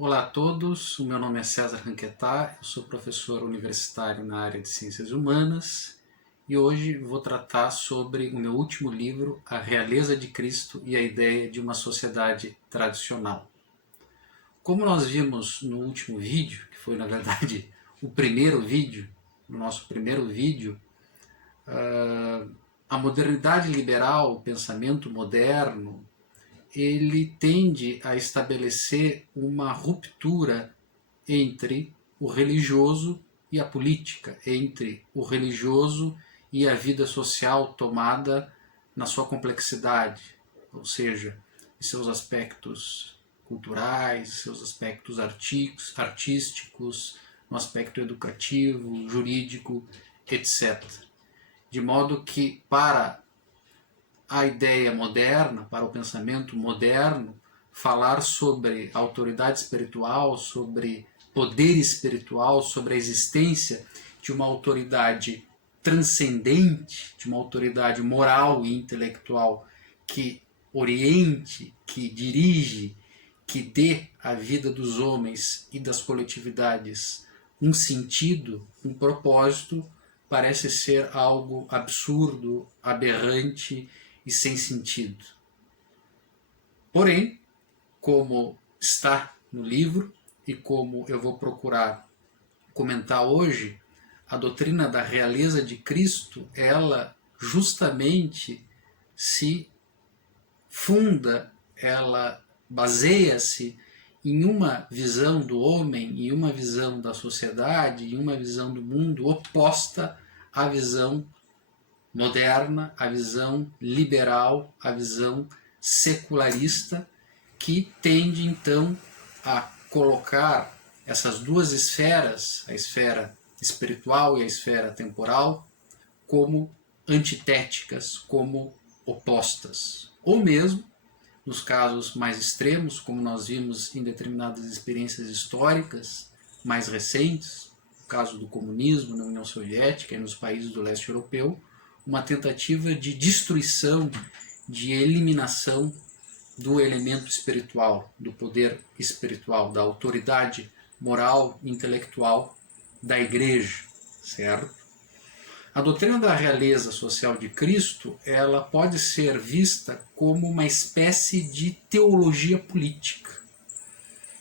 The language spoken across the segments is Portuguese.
Olá a todos, o meu nome é César Ranquetá, eu sou professor universitário na área de Ciências Humanas e hoje vou tratar sobre o meu último livro, A Realeza de Cristo e a Ideia de uma Sociedade Tradicional. Como nós vimos no último vídeo, que foi na verdade o primeiro vídeo, no nosso primeiro vídeo, a modernidade liberal, o pensamento moderno, ele tende a estabelecer uma ruptura entre o religioso e a política, entre o religioso e a vida social tomada na sua complexidade, ou seja, em seus aspectos culturais, seus aspectos artísticos, no aspecto educativo, jurídico, etc. De modo que, para a ideia moderna, para o pensamento moderno, falar sobre autoridade espiritual, sobre poder espiritual, sobre a existência de uma autoridade transcendente, de uma autoridade moral e intelectual que oriente, que dirige, que dê à vida dos homens e das coletividades um sentido, um propósito, parece ser algo absurdo, aberrante e sem sentido. Porém, como está no livro e como eu vou procurar comentar hoje, a doutrina da realeza de Cristo, ela justamente se funda, ela baseia-se em uma visão do homem, em uma visão da sociedade, em uma visão do mundo oposta à visão moderna, a visão liberal, a visão secularista, que tende então a colocar essas duas esferas, a esfera espiritual e a esfera temporal, como antitéticas, como opostas. Ou mesmo, nos casos mais extremos, como nós vimos em determinadas experiências históricas mais recentes, no caso do comunismo na União Soviética e nos países do leste europeu, uma tentativa de destruição, de eliminação do elemento espiritual, do poder espiritual, da autoridade moral e intelectual da Igreja, certo? A doutrina da realeza social de Cristo, ela pode ser vista como uma espécie de teologia política.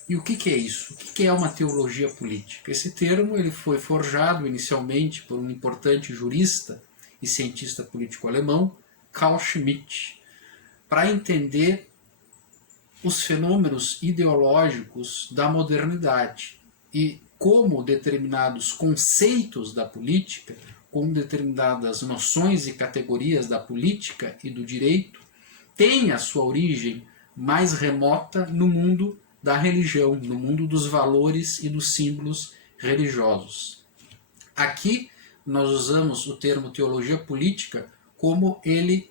E o que é isso? O que é uma teologia política? Esse termo ele foi forjado inicialmente por um importante jurista e cientista político alemão, Carl Schmitt, para entender os fenômenos ideológicos da modernidade e como determinados conceitos da política, como determinadas noções e categorias da política e do direito, têm a sua origem mais remota no mundo da religião, no mundo dos valores e dos símbolos religiosos. Aqui nós usamos o termo teologia política como ele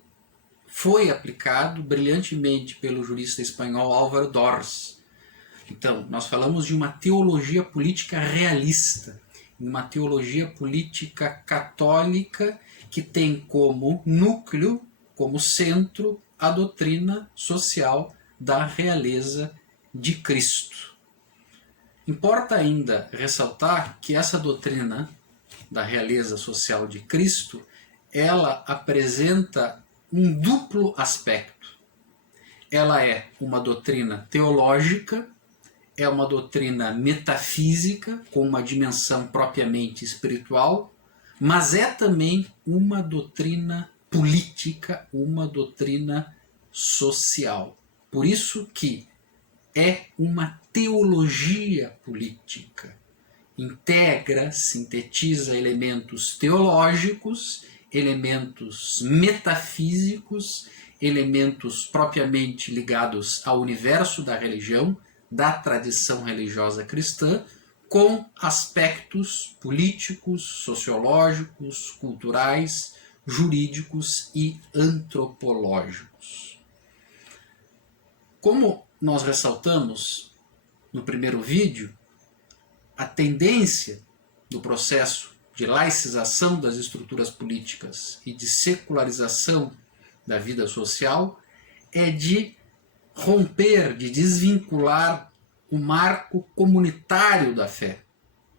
foi aplicado brilhantemente pelo jurista espanhol Álvaro Dors. Então, nós falamos de uma teologia política realista, uma teologia política católica que tem como núcleo, como centro, a doutrina social da realeza de Cristo. Importa ainda ressaltar que essa doutrina da realeza social de Cristo, ela apresenta um duplo aspecto. Ela é uma doutrina teológica, é uma doutrina metafísica, com uma dimensão propriamente espiritual, mas é também uma doutrina política, uma doutrina social. Por isso que é uma teologia política. Integra, sintetiza elementos teológicos, elementos metafísicos, elementos propriamente ligados ao universo da religião, da tradição religiosa cristã, com aspectos políticos, sociológicos, culturais, jurídicos e antropológicos. Como nós ressaltamos no primeiro vídeo, a tendência do processo de laicização das estruturas políticas e de secularização da vida social é de romper, de desvincular o marco comunitário da fé,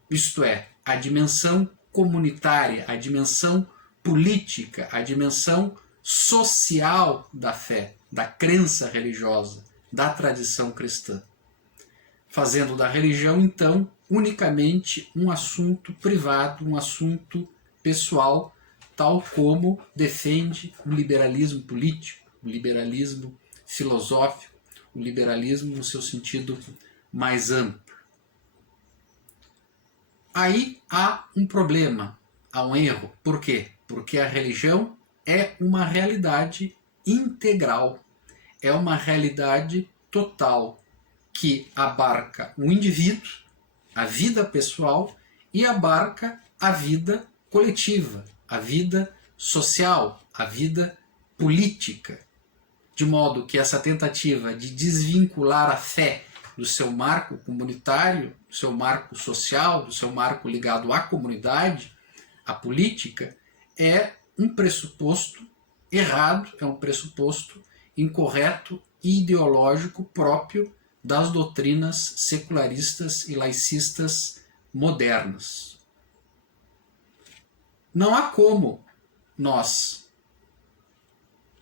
isto é, a dimensão comunitária, a dimensão política, a dimensão social da fé, da crença religiosa, da tradição cristã, fazendo da religião, então, unicamente um assunto privado, um assunto pessoal, tal como defende o liberalismo político, o liberalismo filosófico, o liberalismo no seu sentido mais amplo. Aí há um problema, há um erro. Por quê? Porque a religião é uma realidade integral, é uma realidade total, que abarca o indivíduo, a vida pessoal, e abarca a vida coletiva, a vida social, a vida política. De modo que essa tentativa de desvincular a fé do seu marco comunitário, do seu marco social, do seu marco ligado à comunidade, à política, é um pressuposto errado, é um pressuposto incorreto e ideológico próprio das doutrinas secularistas e laicistas modernas. Não há como nós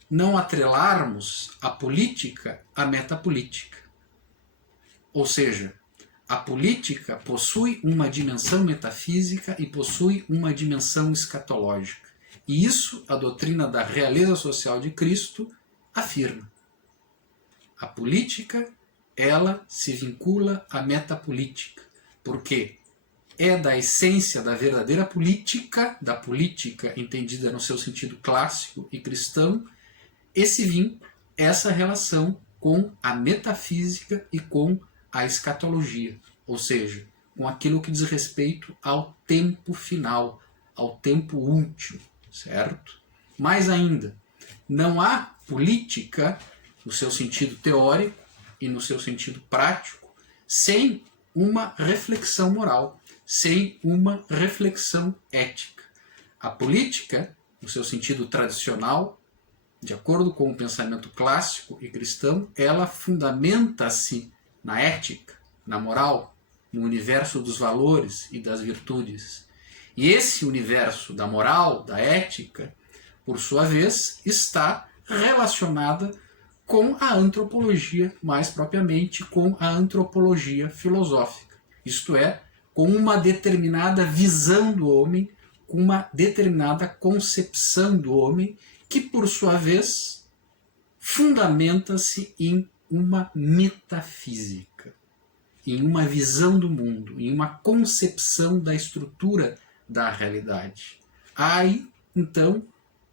não atrelarmos a política à metapolítica. Ou seja, a política possui uma dimensão metafísica e possui uma dimensão escatológica. E isso a doutrina da realeza social de Cristo afirma. A política, ela se vincula à metapolítica, porque é da essência da verdadeira política, da política entendida no seu sentido clássico e cristão, esse vínculo, essa relação com a metafísica e com a escatologia, ou seja, com aquilo que diz respeito ao tempo final, ao tempo último, certo? Mais ainda, não há política no seu sentido teórico e no seu sentido prático sem uma reflexão moral, sem uma reflexão ética. A política, no seu sentido tradicional, de acordo com o pensamento clássico e cristão, ela fundamenta-se na ética, na moral, no universo dos valores e das virtudes. E esse universo da moral, da ética, por sua vez, está relacionada com a antropologia, mais propriamente com a antropologia filosófica. Isto é, com uma determinada visão do homem, com uma determinada concepção do homem, que por sua vez fundamenta-se em uma metafísica, em uma visão do mundo, em uma concepção da estrutura da realidade. Há aí, então,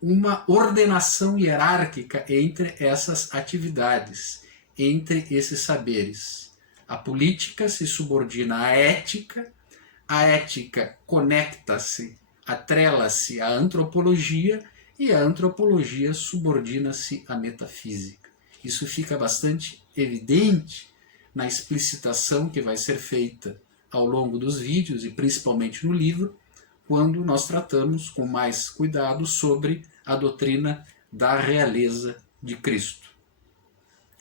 uma ordenação hierárquica entre essas atividades, entre esses saberes. A política se subordina à ética, a ética conecta-se, atrela-se à antropologia e a antropologia subordina-se à metafísica. Isso fica bastante evidente na explicitação que vai ser feita ao longo dos vídeos e principalmente no livro, quando nós tratamos com mais cuidado sobre a doutrina da realeza de Cristo.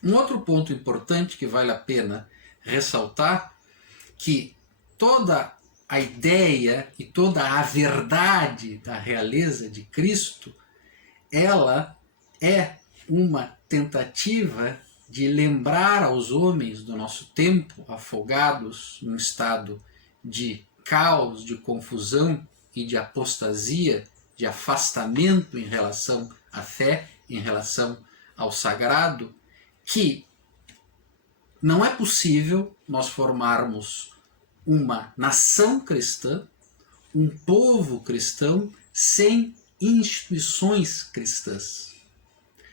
Um outro ponto importante que vale a pena ressaltar, que toda a ideia e toda a verdade da realeza de Cristo, ela é uma tentativa de lembrar aos homens do nosso tempo, afogados num estado de caos, de confusão e de apostasia, de afastamento em relação à fé, em relação ao sagrado, que não é possível nós formarmos uma nação cristã, um povo cristão, sem instituições cristãs.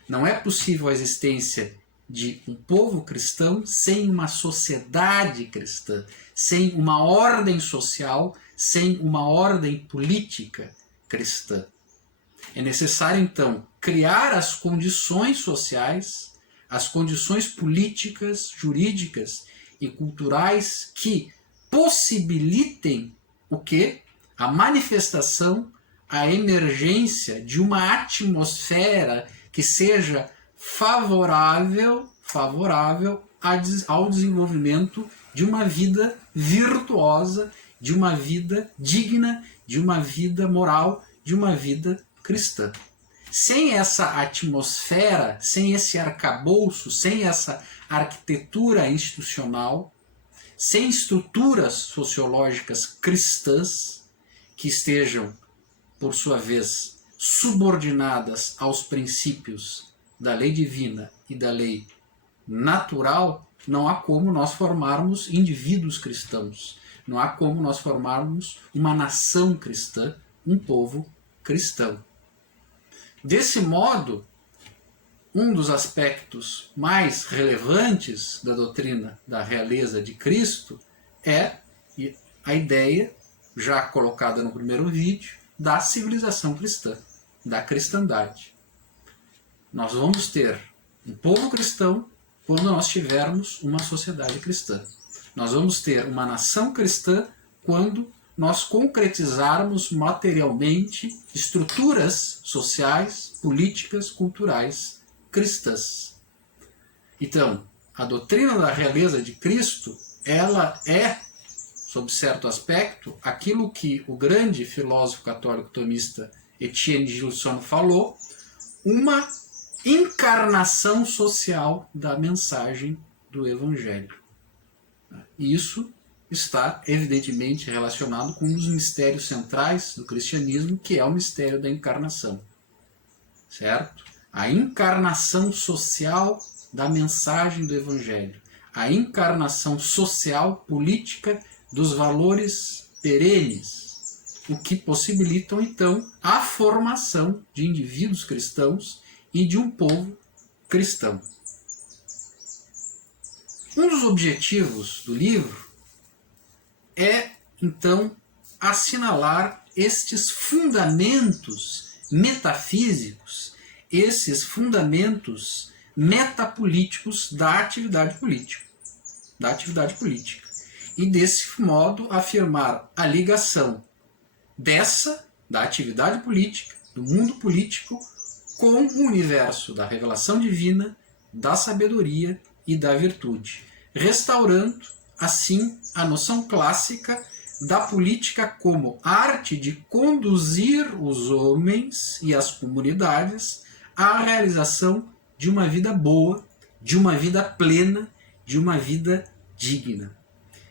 Não é possível a existência de um povo cristão sem uma sociedade cristã, sem uma ordem social, sem uma ordem política cristã. É necessário, então, criar as condições sociais, as condições políticas, jurídicas e culturais que possibilitem o quê? A manifestação, a emergência de uma atmosfera que seja favorável ao desenvolvimento de uma vida virtuosa, de uma vida digna, de uma vida moral, de uma vida cristã. Sem essa atmosfera, sem esse arcabouço, sem essa arquitetura institucional, sem estruturas sociológicas cristãs que estejam, por sua vez, subordinadas aos princípios da lei divina e da lei natural, não há como nós formarmos indivíduos cristãos, não há como nós formarmos uma nação cristã, um povo cristão. Desse modo, um dos aspectos mais relevantes da doutrina da realeza de Cristo é a ideia, já colocada no primeiro vídeo, da civilização cristã, da cristandade. Nós vamos ter um povo cristão quando nós tivermos uma sociedade cristã. Nós vamos ter uma nação cristã quando nós concretizarmos materialmente estruturas sociais, políticas, culturais cristãs. Então, a doutrina da realeza de Cristo, ela é, sob certo aspecto, aquilo que o grande filósofo católico tomista Etienne Gilson falou, uma encarnação social da mensagem do Evangelho. E isso está evidentemente relacionado com um dos mistérios centrais do cristianismo, que é o mistério da encarnação. Certo? A encarnação social da mensagem do Evangelho. A encarnação social, política, dos valores perenes, o que possibilitam, então, a formação de indivíduos cristãos e de um povo cristão. Um dos objetivos do livro é, então, assinalar estes fundamentos metafísicos, esses fundamentos metapolíticos da atividade política. E, desse modo, afirmar a ligação da atividade política, do mundo político, com o universo da revelação divina, da sabedoria e da virtude, restaurando, assim, a noção clássica da política como arte de conduzir os homens e as comunidades à realização de uma vida boa, de uma vida plena, de uma vida digna.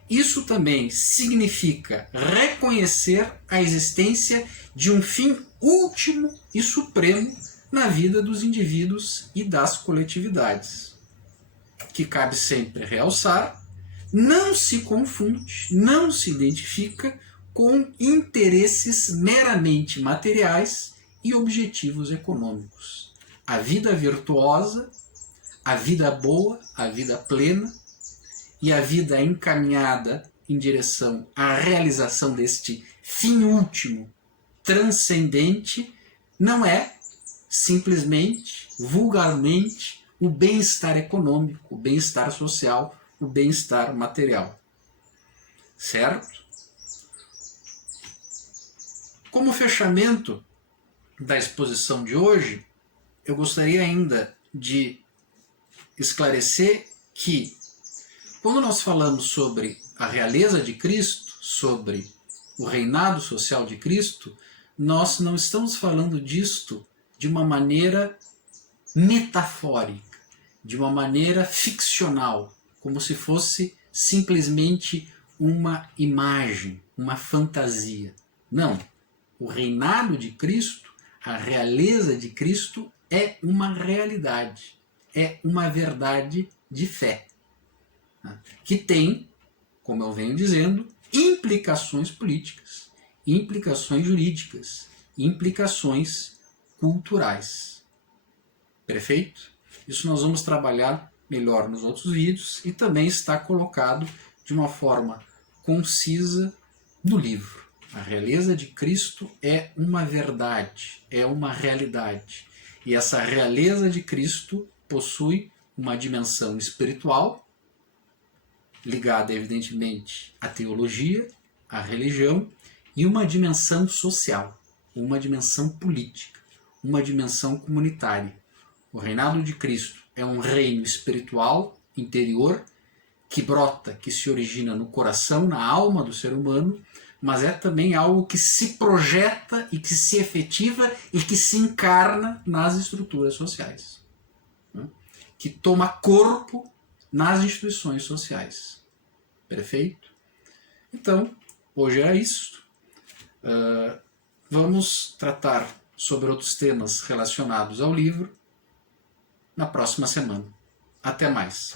Isso também significa reconhecer a existência de um fim último e supremo na vida dos indivíduos e das coletividades, que cabe sempre realçar, não se confunde, não se identifica com interesses meramente materiais e objetivos econômicos. A vida virtuosa, a vida boa, a vida plena e a vida encaminhada em direção à realização deste fim último, transcendente, não é simplesmente, vulgarmente, o bem-estar econômico, o bem-estar social, o bem-estar material. Certo? Como fechamento da exposição de hoje, eu gostaria ainda de esclarecer que, quando nós falamos sobre a realeza de Cristo, sobre o reinado social de Cristo, nós não estamos falando disto de uma maneira metafórica, de uma maneira ficcional, como se fosse simplesmente uma imagem, uma fantasia. Não. O reinado de Cristo, a realeza de Cristo é uma realidade, é uma verdade de fé, que tem, como eu venho dizendo, implicações políticas, implicações jurídicas, implicações culturais. Perfeito? Isso nós vamos trabalhar melhor nos outros vídeos e também está colocado de uma forma concisa no livro. A realeza de Cristo é uma verdade, é uma realidade. E essa realeza de Cristo possui uma dimensão espiritual, ligada evidentemente à teologia, à religião, e uma dimensão social, uma dimensão política, uma dimensão comunitária. O reinado de Cristo é um reino espiritual, interior, que brota, que se origina no coração, na alma do ser humano, mas é também algo que se projeta e que se efetiva e que se encarna nas estruturas sociais, né? Que toma corpo nas instituições sociais. Perfeito? Então, hoje era isso. Vamos tratar sobre outros temas relacionados ao livro na próxima semana. Até mais!